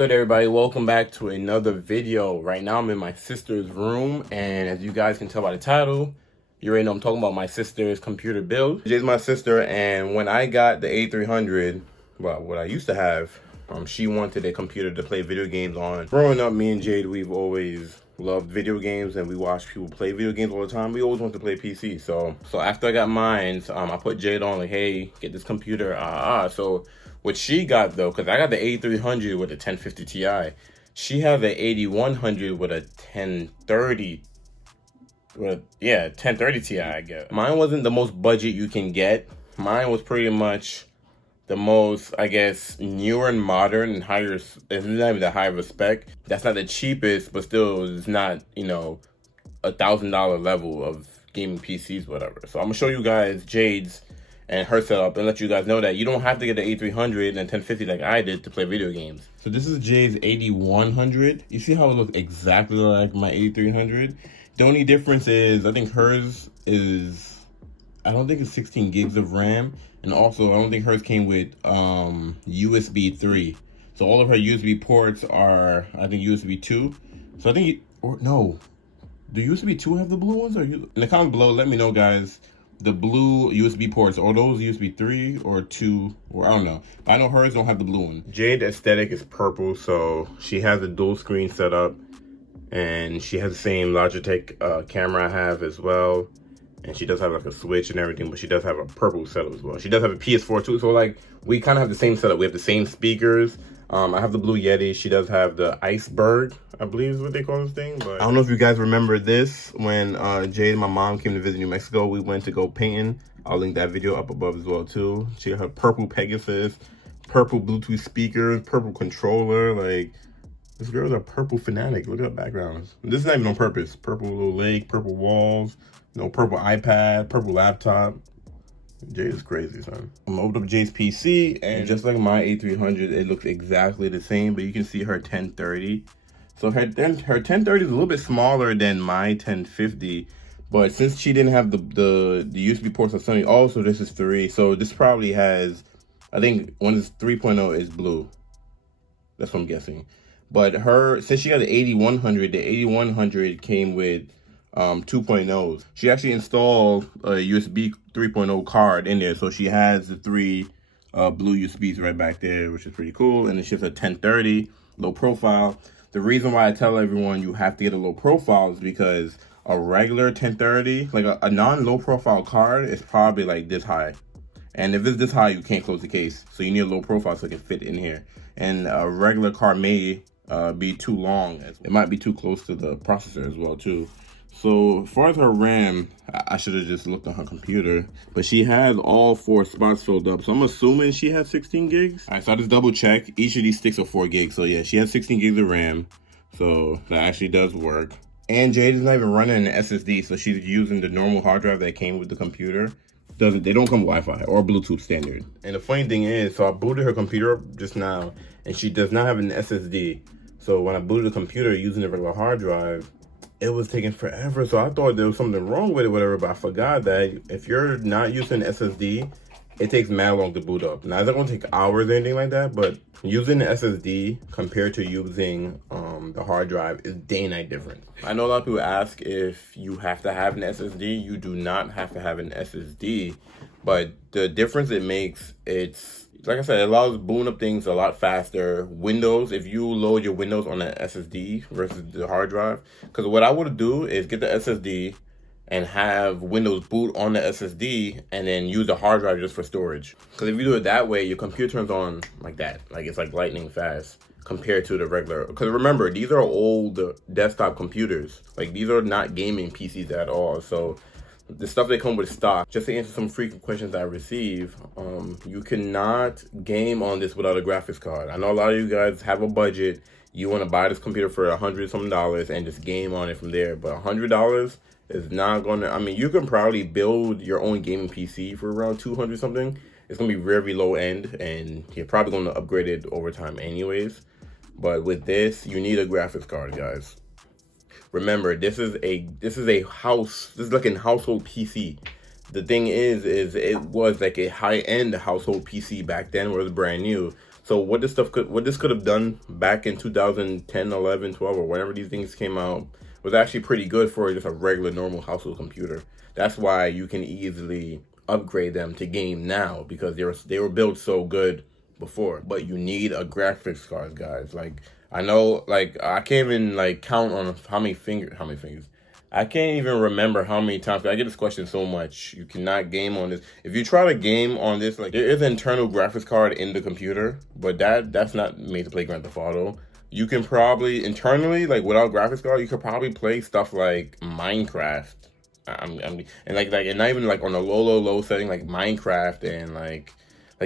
Good, everybody, welcome back to another video. Right now I'm in my sister's room, and as you guys can tell by the title, you already know I'm talking about my sister's computer build. Jade's my sister, and when I got the A300, well, what I used to have, she wanted a computer to play video games on. Growing up, me and Jade, we've always loved video games, and we watch people play video games all the time. We always want to play PC. So after I got mine, I put Jade on, like, hey, get this computer. So what she got, though, because I got the A300 with a 1050 Ti. She has the 8100 with a 1030. 1030 Ti, I guess. Mine wasn't the most budget you can get. Mine was pretty much the most, I guess, newer and modern and higher. It's not even the high of a spec. That's not the cheapest, but still, it's not, you know, $1,000 level of gaming PCs, whatever. So I'm gonna show you guys Jade's and her setup and let you guys know that you don't have to get the A300 and 1050 like I did to play video games. So this is Jade's 8100. You see how it looks exactly like my 8300? The only difference is I think hers is, I don't think it's 16 gigs of RAM, and also I don't think hers came with USB 3. So all of her USB ports are, I think, USB 2. So I think, no, do USB 2 have the blue ones? Or in the comments below, let me know, guys. The blue USB ports, are those USB 3 or 2, or I don't know. But I know hers don't have the blue one. Jade aesthetic is purple, so she has a dual screen setup, and she has the same Logitech camera I have as well. And she does have like a switch and everything, but she does have a purple setup as well. She does have a PS4 too, so like we kind of have the same setup. We have the same speakers. I have the Blue Yeti. She does have the Iceberg, I believe is what they call this thing. But I don't know if you guys remember this. When Jade and my mom came to visit New Mexico, we went to go painting. I'll link that video up above as well too. She got her purple Pegasus, purple Bluetooth speakers, purple controller. Like, this girl's a purple fanatic. Look at the backgrounds. This is not even on purpose. Purple little lake, purple walls, you know, purple iPad, purple laptop. Jade is crazy, son. I'm gonna open up Jade's PC, and just like my A300, it looks exactly the same, but you can see her 1030. So her 1030 is a little bit smaller than my 1050, but since she didn't have the USB ports of Sony, also this is 3, so this probably has, I think when it's 3.0 is blue. That's what I'm guessing. But since she got the 8100 came with 2.0s. She actually installed a USB 3.0 card in there, so she has the 3 blue USBs right back there, which is pretty cool. And it's just a 1030 low profile. The reason why I tell everyone you have to get a low profile is because a regular 1030, like a non-low profile card, is probably like this high. And if it's this high, you can't close the case. So you need a low profile so it can fit in here. And a regular card may be too long. It might be too close to the processor as well too. So as far as her RAM, I should have just looked on her computer, but she has all 4 spots filled up. So I'm assuming she has 16 gigs. All right, so I just double check. Each of these sticks are 4 gigs. So yeah, she has 16 gigs of RAM. So that actually does work. And Jade is not even running an SSD. So she's using the normal hard drive that came with the computer. They don't come Wi-Fi or Bluetooth standard. And the funny thing is, so I booted her computer up just now, and she does not have an SSD. So when I booted the computer using the regular hard drive, it was taking forever. So I thought there was something wrong with it, whatever, but I forgot that if you're not using SSD, it takes mad long to boot up. Now, it's not gonna take hours or anything like that, but using the SSD compared to using the hard drive is day and night different. I know a lot of people ask if you have to have an SSD. You do not have to have an SSD, but the difference it makes, it's, like I said, it allows booting up things a lot faster. Windows, if you load your Windows on an SSD versus the hard drive, because what I would do is get the SSD and have Windows boot on the SSD and then use the hard drive just for storage. Because if you do it that way, your computer turns on like that. Like, it's like lightning fast compared to the regular. Because remember, these are old desktop computers. Like, these are not gaming PCs at all. So the stuff that come with stock, just to answer some frequent questions I receive, you cannot game on this without a graphics card. I know a lot of you guys have a budget. You want to buy this computer for $100-something and just game on it from there. But $100 is not going to, I mean, you can probably build your own gaming PC for around 200-something. It's going to be very low end, and you're probably going to upgrade it over time anyways. But with this, you need a graphics card, guys. Remember, this is a house, this is like a household PC. The thing is it was like a high-end household PC back then where it was brand new. So what this could have done back in 2010, 11, 12, or whenever these things came out was actually pretty good for just a regular normal household computer. That's why you can easily upgrade them to game now, because they were built so good before. But you need a graphics card, guys. Like, I know, like, I can't even like count on how many fingers. I can't even remember how many times. I get this question so much. You cannot game on this. If you try to game on this, like, there is an internal graphics card in the computer, but that's not made to play Grand Theft Auto. You can probably internally, like, without graphics card, you could probably play stuff like Minecraft. And not even like on a low setting, like Minecraft and like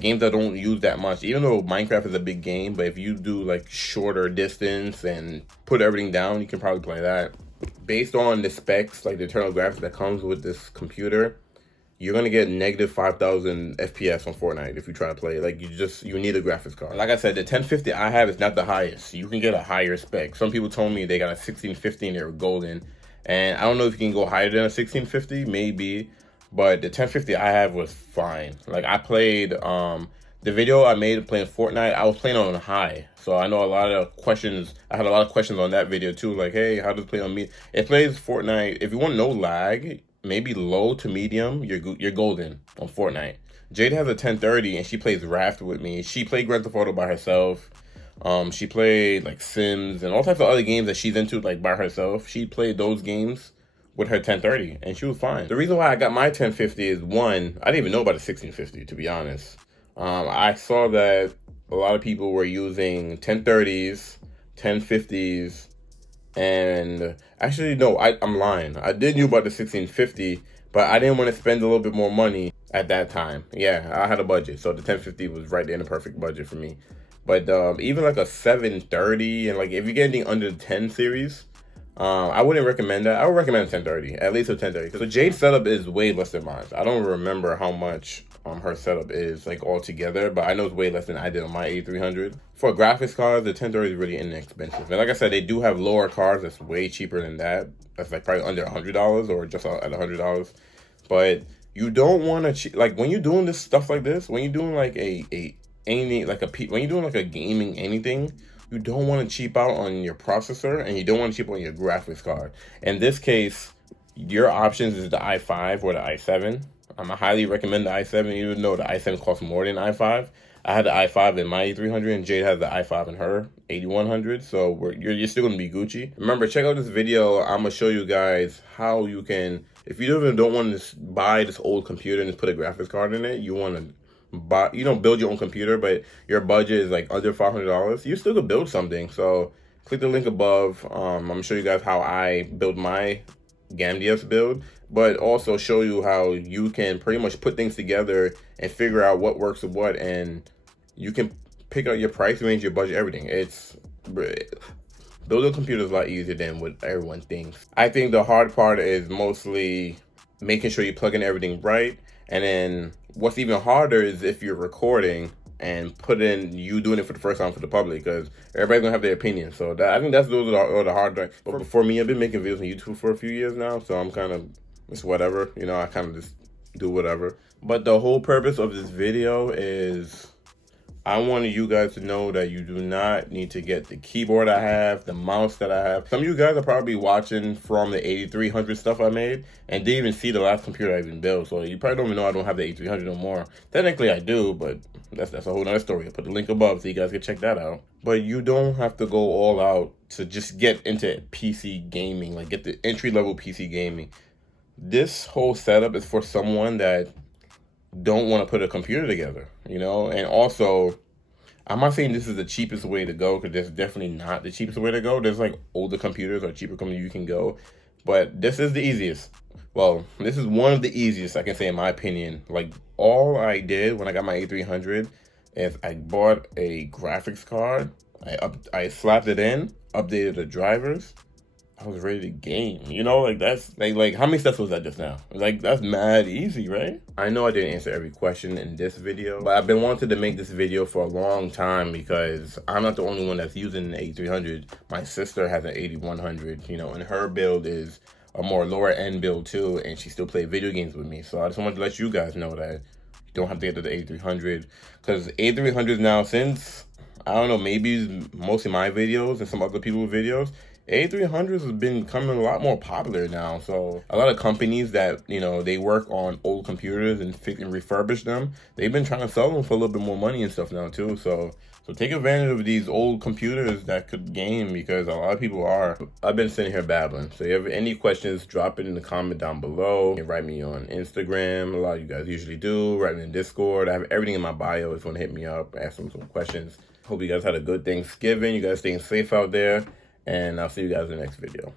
games that don't use that much. Even though Minecraft is a big game, but if you do like shorter distance and put everything down, you can probably play that. Based on the specs, like the internal graphics that comes with this computer, you're gonna get negative 5,000 FPS on Fortnite if you try to play. Like, you need a graphics card. Like I said, the 1050 I have is not the highest. You can get a higher spec. Some people told me they got a 1650 and they were golden. And I don't know if you can go higher than a 1650, maybe, but the 1050 I have was fine. Like, I played, the video I made playing Fortnite, I was playing on high. So I know a lot of questions, I had a lot of questions on that video too, like, hey, how does it play on me? It plays Fortnite, if you want no lag, maybe low to medium, you're golden on Fortnite. Jade has a 1030 and she plays Raft with me. She played Grand Theft Auto by herself. She played like Sims and all types of other games that she's into like by herself. She played those games with her 1030 and she was fine. The reason why I got my 1050 is, one, I didn't even know about the 1650, to be honest. I saw that a lot of people were using 1030s, 1050s, and actually no, I'm lying. I did know about the 1650, but I didn't want to spend a little bit more money at that time. Yeah, I had a budget, so the 1050 was right there in the perfect budget for me. But even like a 730, and like if you're getting under the 10 series, I wouldn't recommend that. I would recommend a 1030, at least a 1030. So Jade's setup is way less than mine. I don't remember how much her setup is like altogether, but I know it's way less than I did on my A300. For graphics cards, the 1030 is really inexpensive. And like I said, they do have lower cards that's way cheaper than that. That's like probably under $100 or just at $100. But you don't want to like when you're doing this stuff like this, when you're doing like when you're doing like a gaming anything, you don't want to cheap out on your processor and you don't want to cheap on your graphics card. In this case, your options is the i5 or the i7. I highly recommend the i7, even though the i7 costs more than i5. I had the i5 in my A300 and Jade has the i5 in her 8100, so you're still going to be Gucci. Remember, check out this video. I'm going to show you guys how you can, if you even don't want to buy this old computer and just put a graphics card in it, you want to buy, build your own computer, but your budget is like under $500, you still could build something. So click the link above. I'm gonna show you guys how I build my Gamdias build, but also show you how you can pretty much put things together and figure out what works with what, and you can pick out your price range, your budget, everything. Building a computer is a lot easier than what everyone thinks. I think the hard part is mostly making sure you plug in everything right. And then what's even harder is if you're recording and put in you doing it for the first time for the public, because everybody's gonna have their opinion. So I think those are the hard things. But for me, I've been making videos on YouTube for a few years now, so I'm kind of, it's whatever, I kind of just do whatever. But the whole purpose of this video is I wanted you guys to know that you do not need to get the keyboard I have, the mouse that I have. Some of you guys are probably watching from the 8300 stuff I made and didn't even see the last computer I even built. So you probably don't even know I don't have the 8300 no more. Technically I do, but that's a whole nother story. I'll put the link above so you guys can check that out. But you don't have to go all out to just get into PC gaming, like get the entry-level PC gaming. This whole setup is for someone that don't want to put a computer together, and also I'm not saying this is the cheapest way to go, because that's definitely not the cheapest way to go. There's like older computers or cheaper computers you can go, but this is the easiest. Well, this is one of the easiest I can say in my opinion. Like, all I did when I got my A300 is I bought a graphics card, I slapped it in, updated the drivers, I was ready to game. Like that's like how many steps was that just now? Like, that's mad easy, right? I know I didn't answer every question in this video, but I've been wanting to make this video for a long time because I'm not the only one that's using the A300. My sister has an 8100, and her build is a more lower end build too, and she still plays video games with me. So I just wanted to let you guys know that you don't have to get to the A300, because A300s now, since I don't know, maybe mostly my videos and some other people's videos, A300s has been becoming a lot more popular now. So a lot of companies that, you know, they work on old computers and refurbish them, they've been trying to sell them for a little bit more money and stuff now too. So take advantage of these old computers that could game, because a lot of people are. I've been sitting here babbling. So if you have any questions, drop it in the comment down below. You can write me on Instagram. A lot of you guys usually do. Write me in Discord. I have everything in my bio if you want to hit me up, ask them some questions. Hope you guys had a good Thanksgiving. You guys staying safe out there. And I'll see you guys in the next video.